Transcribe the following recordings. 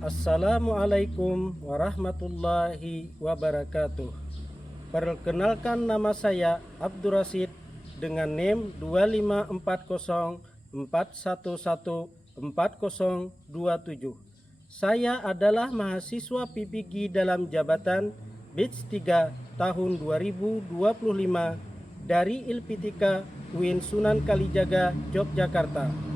Assalamualaikum warahmatullahi wabarakatuh. Perkenalkan, nama saya Abdur Rasid dengan NIM 25404114027. Saya adalah mahasiswa PPG dalam jabatan Batch 3 tahun 2025 dari ILPITIKA UIN Sunan Kalijaga, Yogyakarta.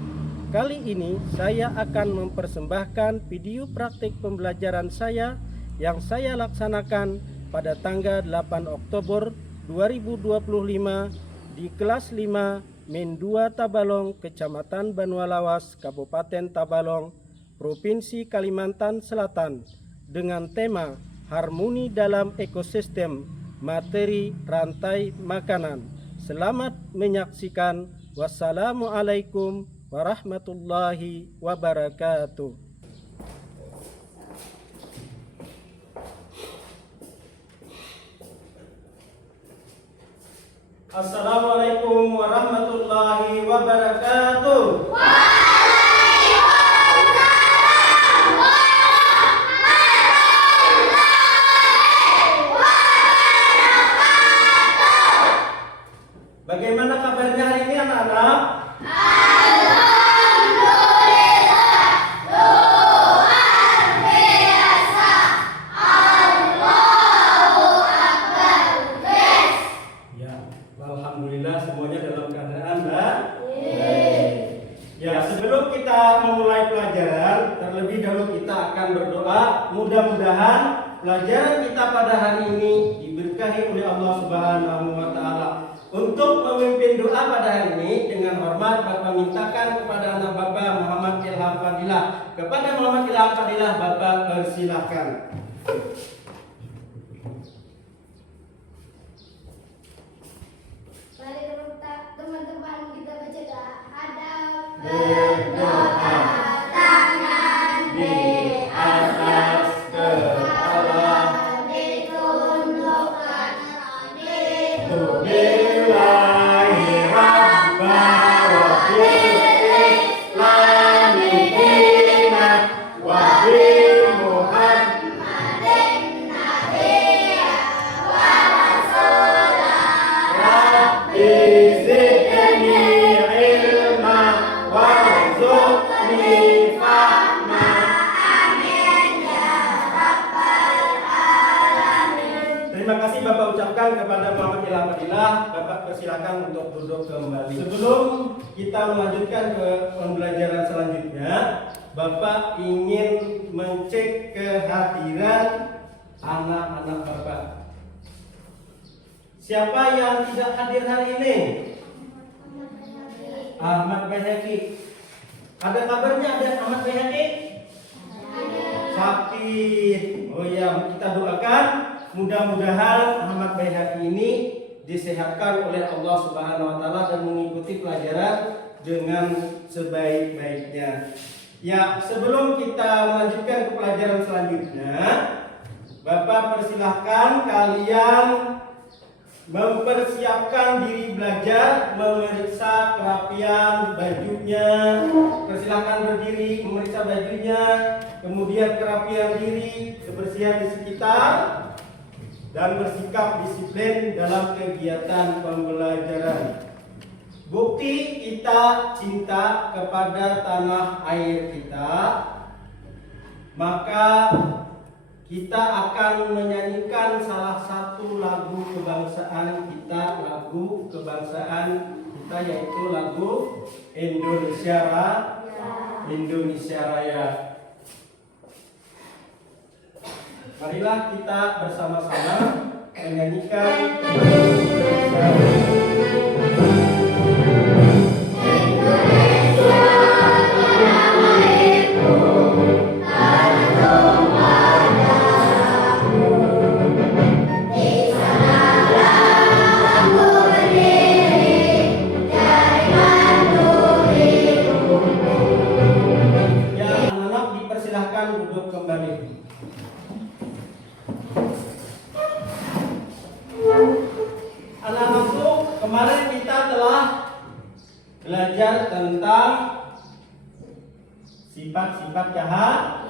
Kali ini saya akan mempersembahkan video praktik pembelajaran saya yang saya laksanakan pada tanggal 8 Oktober 2025 di kelas 5 Min 2 Tabalong, Kecamatan Banualawas, Kabupaten Tabalong, Provinsi Kalimantan Selatan, dengan tema Harmoni dalam Ekosistem Materi Rantai Makanan. Selamat menyaksikan. Wassalamualaikum warahmatullahi wabarakatuh. Assalamualaikum warahmatullahi wabarakatuh. Bagaimana kabarnya hari ini anak-anak? Alhamdulillah semuanya dalam keadaan baik. Ya, sebelum kita memulai pelajaran, terlebih dahulu kita akan berdoa. Mudah-mudahan pelajaran kita pada hari ini diberkahi oleh Allah Subhanahu wa taala. Untuk memimpin doa pada hari ini, dengan hormat Bapak mintakan kepada anak Bapak Muhammad Ilham Fadilah. Kepada Muhammad Ilham Fadilah, Bapak persilahkan. Teman-teman, kita baca doa. Hadap Berdoa, tangan di atas kepala, ditundukkan billahi rabba wa bil islami dina wa bi Muhammadin nabiyya wa rasulah. Rabbi zidni ilma warzuqni fahma. Amin ya rabbal alamin. Terima kasih Bapak ucapkan kepada Muhammad Ilham Fadilah. Bapak persilakan untuk duduk kembali. Sebelum kita melanjutkan ke pembelajaran selanjutnya, Bapak ingin mengecek kehadiran anak-anak Bapak. Siapa yang tidak hadir hari ini? Ahmad Bayhaqi. Ada kabarnya ada Ahmad Bayhaqi? Sakit. Oh ya, kita doakan mudah-mudahan Ahmad Bayhaqi ini disehatkan oleh Allah Subhanahu wa taala dan mengikuti pelajaran dengan sebaik-baiknya. Ya, sebelum kita melanjutkan ke pelajaran selanjutnya, Bapak persilahkan kalian mempersiapkan diri belajar, memeriksa kerapian bajunya. Persilahkan berdiri, memeriksa bajunya, kemudian kerapian diri, kebersihan di sekitar, dan bersikap disiplin dalam kegiatan pembelajaran. Bukti kita cinta kepada tanah air kita, maka kita akan menyanyikan salah satu lagu kebangsaan kita, yaitu lagu Indonesia Raya. Marilah kita bersama-sama menyanyikan Indonesia Raya. Duduk kembali. Anak-anakku, kemarin kita telah belajar tentang sifat-sifat jahat.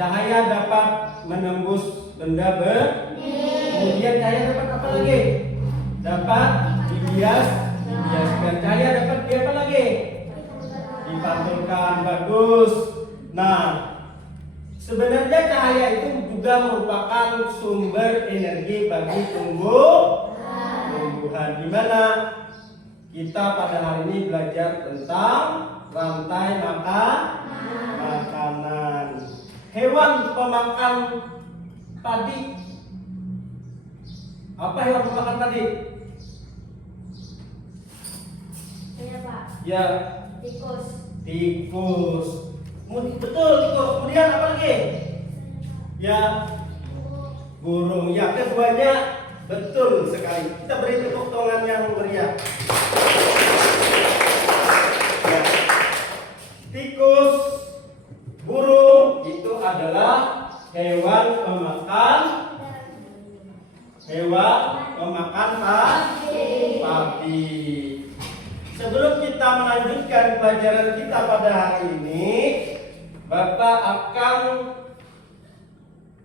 Cahaya dapat menembus benda kemudian cahaya dapat apa lagi? Dapat dibiaskan. Cahaya dapat apa lagi? Dipantulkan. Bagus. Nah, sebenarnya cahaya itu juga merupakan sumber energi bagi tumbuhan. Di mana kita pada hari ini belajar tentang rantai makanan. Hewan pemakan padi. Apa hewan pemakan padi? Iya, Pak. Ya, Tikus. Betul, tikus. Kemudian apa lagi? Ya, burung. Ya, keduanya betul sekali. Kita beri tepuk tangan yang meriah. Ya. Tikus, burung itu adalah hewan pemakan padi. Sebelum kita melanjutkan pelajaran kita pada hari ini, Bapak akan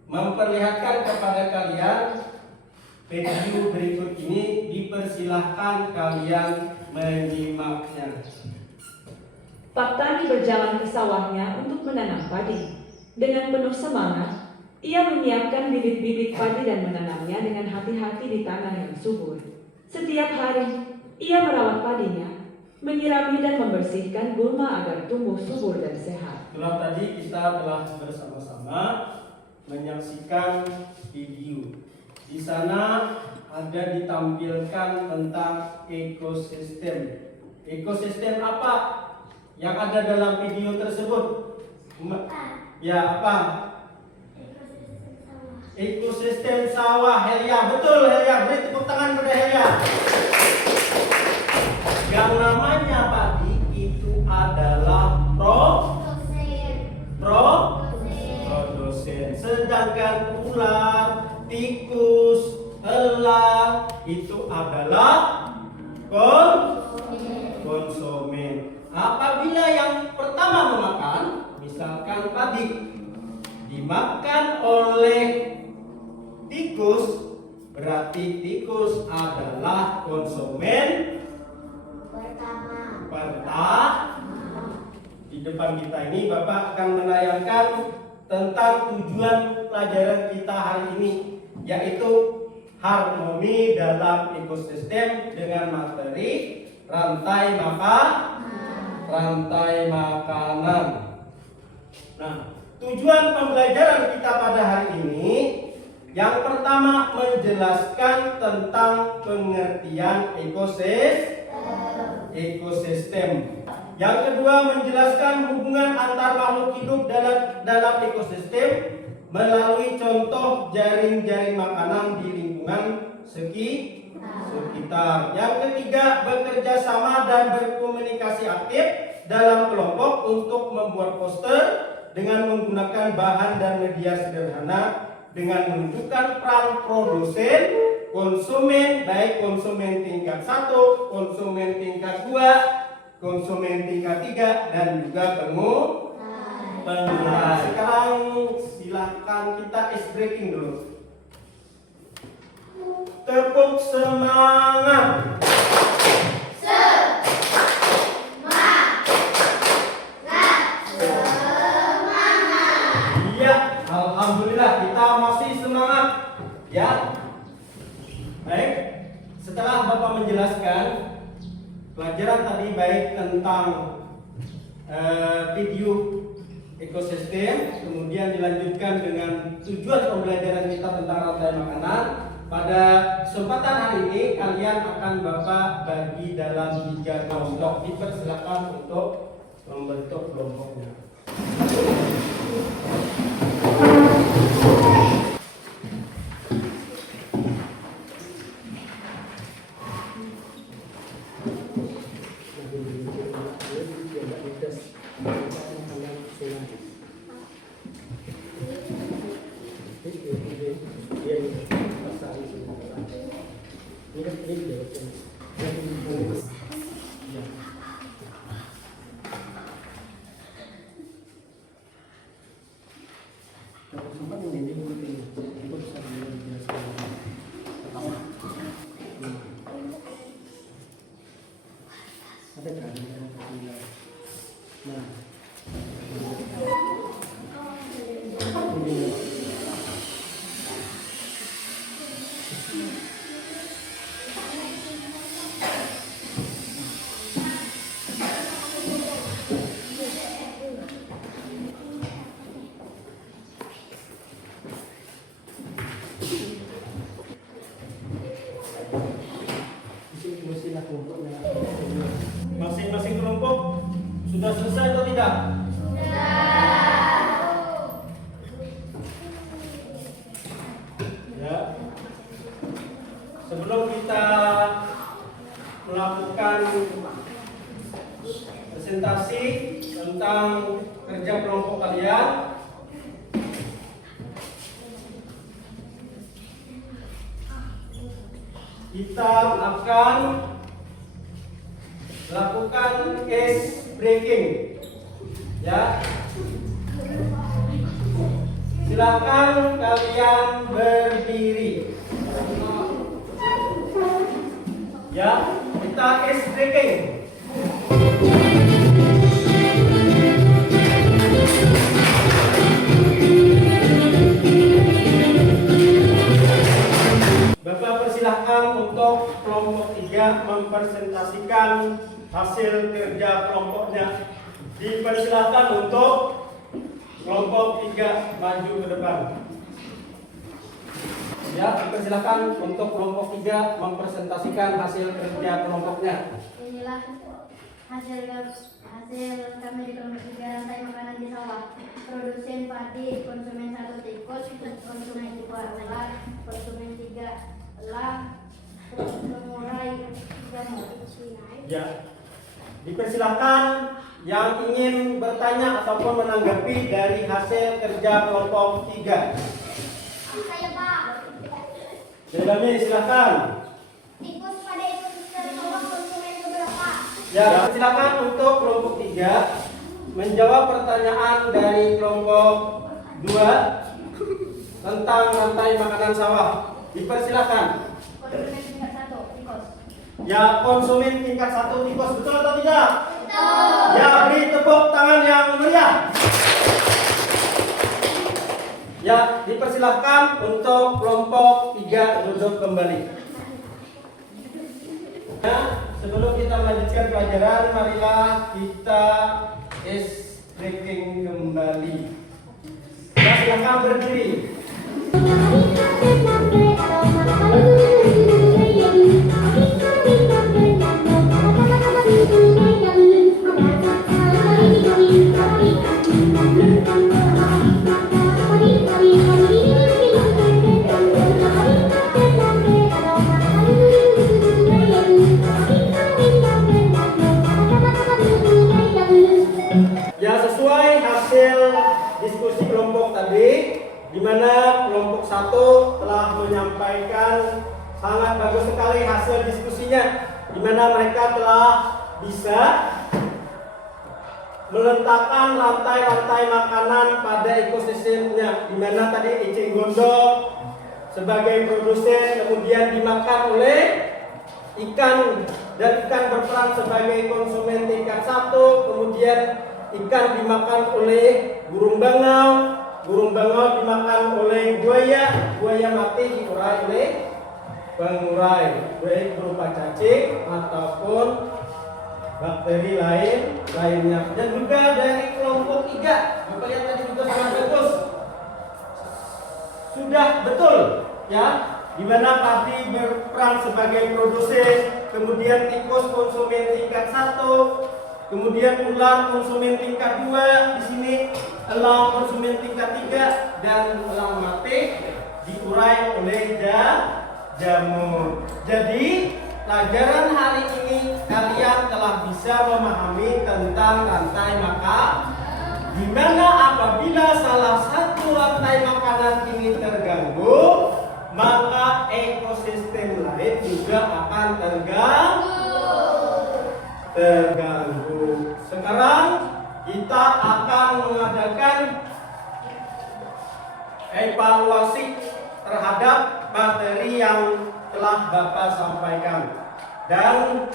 memperlihatkan kepada kalian video berikut ini. Dipersilahkan kalian menyimaknya. Pak Tani berjalan ke sawahnya untuk menanam padi. Dengan penuh semangat, ia menyiapkan bibit-bibit padi dan menanamnya dengan hati-hati di tanah yang subur. Setiap hari, ia merawat padinya, menyirami dan membersihkan gulma agar tumbuh subur dan sehat. Itulah tadi kita telah bersama-sama menyaksikan video. Di sana ada ditampilkan tentang ekosistem. Ekosistem apa yang ada dalam video tersebut? Ya, apa? Ekosistem sawah. Helia, betul Helia. Beri tepuk tangan pada Helia. Yang namanya padi itu adalah produsen. Sedangkan ular, tikus, elang itu adalah konsumen. Apabila yang pertama memakan, misalkan padi, dimakan oleh tikus, berarti tikus adalah konsumen pertama. Di depan kita ini Bapak akan menayangkan tentang tujuan pelajaran kita hari ini, yaitu harmoni dalam ekosistem dengan materi rantai makanan. Nah, tujuan pembelajaran kita pada hari ini yang pertama menjelaskan tentang pengertian ekosistem. Yang kedua menjelaskan hubungan antar makhluk hidup dalam ekosistem melalui contoh jaring-jaring makanan di lingkungan sekitar. Yang ketiga bekerja sama dan berkomunikasi aktif dalam kelompok untuk membuat poster dengan menggunakan bahan dan media sederhana dengan menunjukkan peran produsen, konsumen, baik konsumen tingkat 1, konsumen tingkat 2, konsumen tingkat 3, dan juga pengguna. Sekarang silahkan kita ice breaking dulu. Tepuk semangat. Alhamdulillah kita masih semangat ya. Baik, setelah Bapak menjelaskan pelajaran tadi baik tentang video ekosistem, kemudian dilanjutkan dengan tujuan pembelajaran kita tentang rantai makanan. Pada kesempatan hari ini kalian akan Bapak bagi dalam 3 kelompok. Dipersilakan untuk membentuk kelompoknya. sempat ini ikut saya biasa. Ada kan yang terbilang. Nah, ini masing-masing kelompok sudah selesai atau tidak? Ya. Sebelum kita melakukan presentasi tentang kerja kelompok kalian, kita akan lakukan ice breaking, ya. Silakan kalian berdiri, ya. Kita ice breaking. Bapak persilahkan untuk kelompok 3 mempresentasikan hasil kerja kelompoknya. Dipersilahkan untuk kelompok 3 maju ke depan. Ya, dipersilahkan untuk kelompok 3 mempresentasikan hasil kerja kelompoknya. Inilah hasil kami di kelompok 3 rantai makanan di sawah. Produsen padi, konsumen 1 tikus, konsumen 2 ular, konsumen 3 elang, pengurai jamur. Ya. Dipersilahkan yang ingin bertanya ataupun menanggapi dari hasil kerja kelompok 3. Saya Pak. Jadi silakan. Tikus pada itu sawah konsumen berapa? Ya, silakan untuk kelompok 3 menjawab pertanyaan dari kelompok 2 tentang rantai makanan sawah. Dipersilakan. Konsumen tingkat 1 tikus. Ya, konsumen tingkat 1 tikus, betul atau tidak? Betul. Ya, beri tepuk tangan yang meriah. Ya, dipersilahkan untuk kelompok 3 duduk kembali. Nah, sebelum kita melanjutkan pelajaran, marilah kita ice breaking kembali. Ya, silakan berdiri. Ya, sesuai hasil diskusi kelompok tadi, di mana kelompok 1 telah menyampaikan sangat bagus sekali hasil diskusinya, di mana mereka telah bisa meletakkan rantai-rantai makanan pada ekosistemnya, di mana tadi eceng gondok sebagai produsen kemudian dimakan oleh ikan, dan ikan berperan sebagai konsumen tingkat 1, kemudian ikan dimakan oleh burung bangau dimakan oleh buaya mati diurai oleh pengurai, baik berupa cacing ataupun bakteri lainnya. Dan juga dari kelompok 3, Bapak lihat tadi juga sangat bagus, sudah betul, ya, di mana padi berperan sebagai produsen, kemudian tikus konsumen tingkat 1, kemudian ular konsumen tingkat 2, di sini elang konsumen tingkat 3, dan elang mati diurai oleh jamur. Jadi pelajaran hari ini kalian telah bisa memahami tentang rantai makanan, di mana apabila salah satu rantai makanan ini terganggu, maka ekosistem lain juga akan terganggu. Sekarang kita akan mengadakan evaluasi terhadap materi yang telah Bapak sampaikan. Dan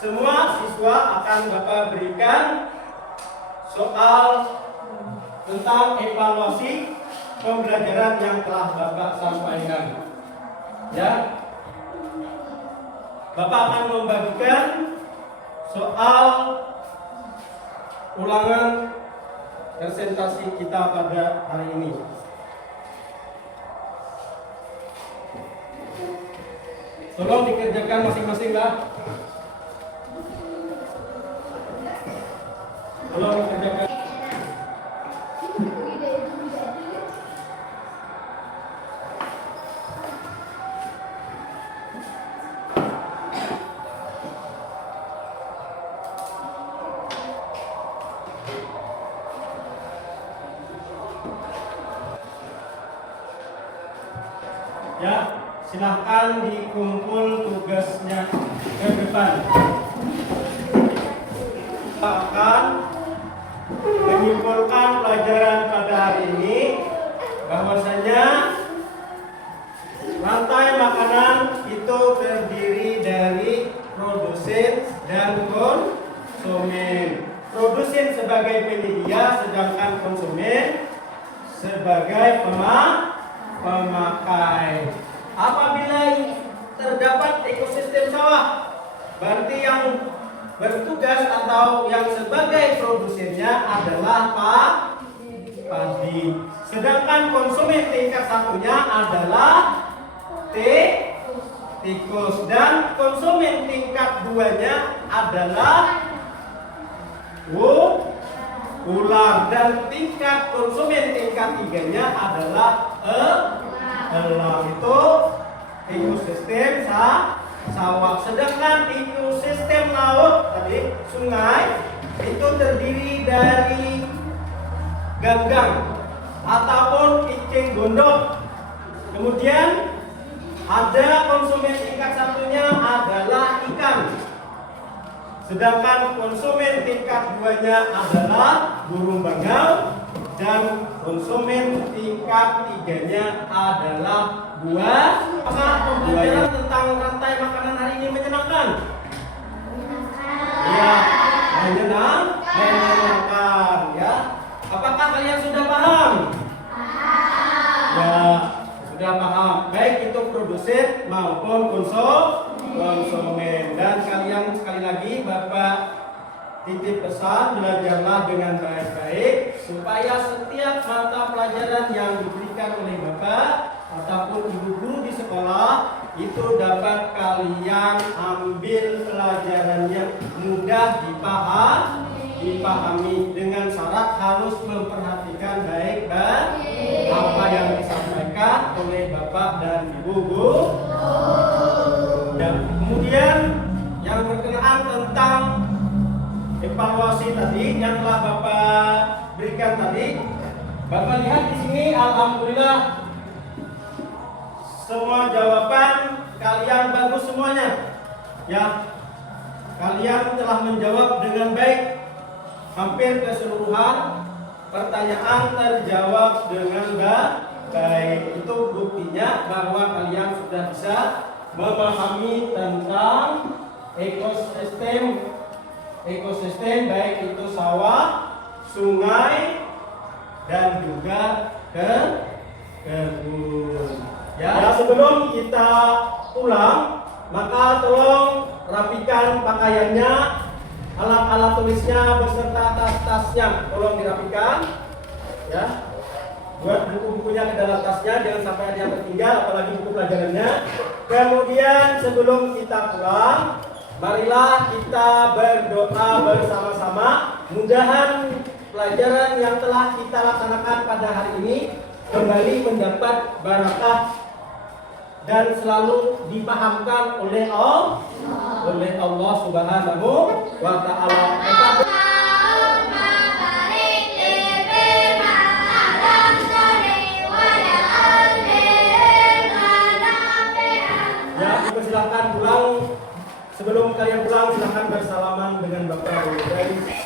semua siswa akan Bapak berikan soal tentang evaluasi pembelajaran yang telah Bapak sampaikan. Ya, Bapak akan membagikan soal ulangan presentasi kita pada hari ini. Tolong dikerjakan masing-masing lah. Tolong dikerjakan. Ya, silahkan dikumpul tugasnya ke depan. Kita akan menyimpulkan pelajaran pada hari ini bahwasanya rantai makanan itu terdiri dari produsen dan konsumen. Produsen sebagai penyedia, sedangkan konsumen sebagai pemakai. Apabila terdapat ekosistem sawah, berarti yang bertugas atau yang sebagai produsennya adalah padi. Sedangkan konsumen tingkat satunya adalah tikus, dan konsumen tingkat duanya adalah ular, dan tingkat konsumen tingkat tiganya adalah elang. Itu ekosistem sawah. Sedangkan ekosistem laut tadi, sungai, itu terdiri dari ganggang ataupun icing gondok. Kemudian ada konsumen tingkat satunya adalah ikan. Sedangkan konsumen tingkat duanya adalah burung bangau, dan konsumen tingkat tiganya adalah buah. Apakah pembelajaran tentang rantai makanan hari ini menyenangkan? Ya, menyenangkan. Ya, apakah kalian sudah paham? Ya, sudah paham. Baik itu produsen maupun konsumen. Dan kalian sekali lagi Bapak titip pesan, belajarlah dengan baik-baik supaya setiap mata pelajaran yang diberikan oleh Bapak ataupun ibu guru di sekolah itu dapat kalian ambil pelajarannya mudah dipahami dengan syarat harus memperhatikan baik-baik apa yang disampaikan oleh Bapak dan Ibu guru. Dan kemudian yang berkenaan tentang evaluasi tadi yang telah Bapak berikan tadi, Bapak lihat di sini, alhamdulillah semua jawaban kalian bagus semuanya. Ya, kalian telah menjawab dengan baik. Hampir keseluruhan pertanyaan terjawab dengan baik. Itu buktinya bahwa kalian sudah bisa memahami tentang ekosistem baik itu sawah, sungai, dan juga kebun. Ya, sebelum kita pulang, maka tolong rapikan pakaiannya, alat-alat tulisnya beserta tas-tasnya, tolong dirapikan. Ya, buat buku-bukunya ke dalam tasnya, jangan sampai ada yang tertinggal, apalagi buku pelajarannya. Kemudian sebelum kita pulang, marilah kita berdoa bersama-sama. Mudahan pelajaran yang telah kita laksanakan pada hari ini kembali mendapat barakah dan selalu dipahamkan oleh Allah Subhanahu wa Ta'ala. Ya, silakan pulang. Sebelum kalian pulang, silakan bersalaman dengan Bapak Ibu.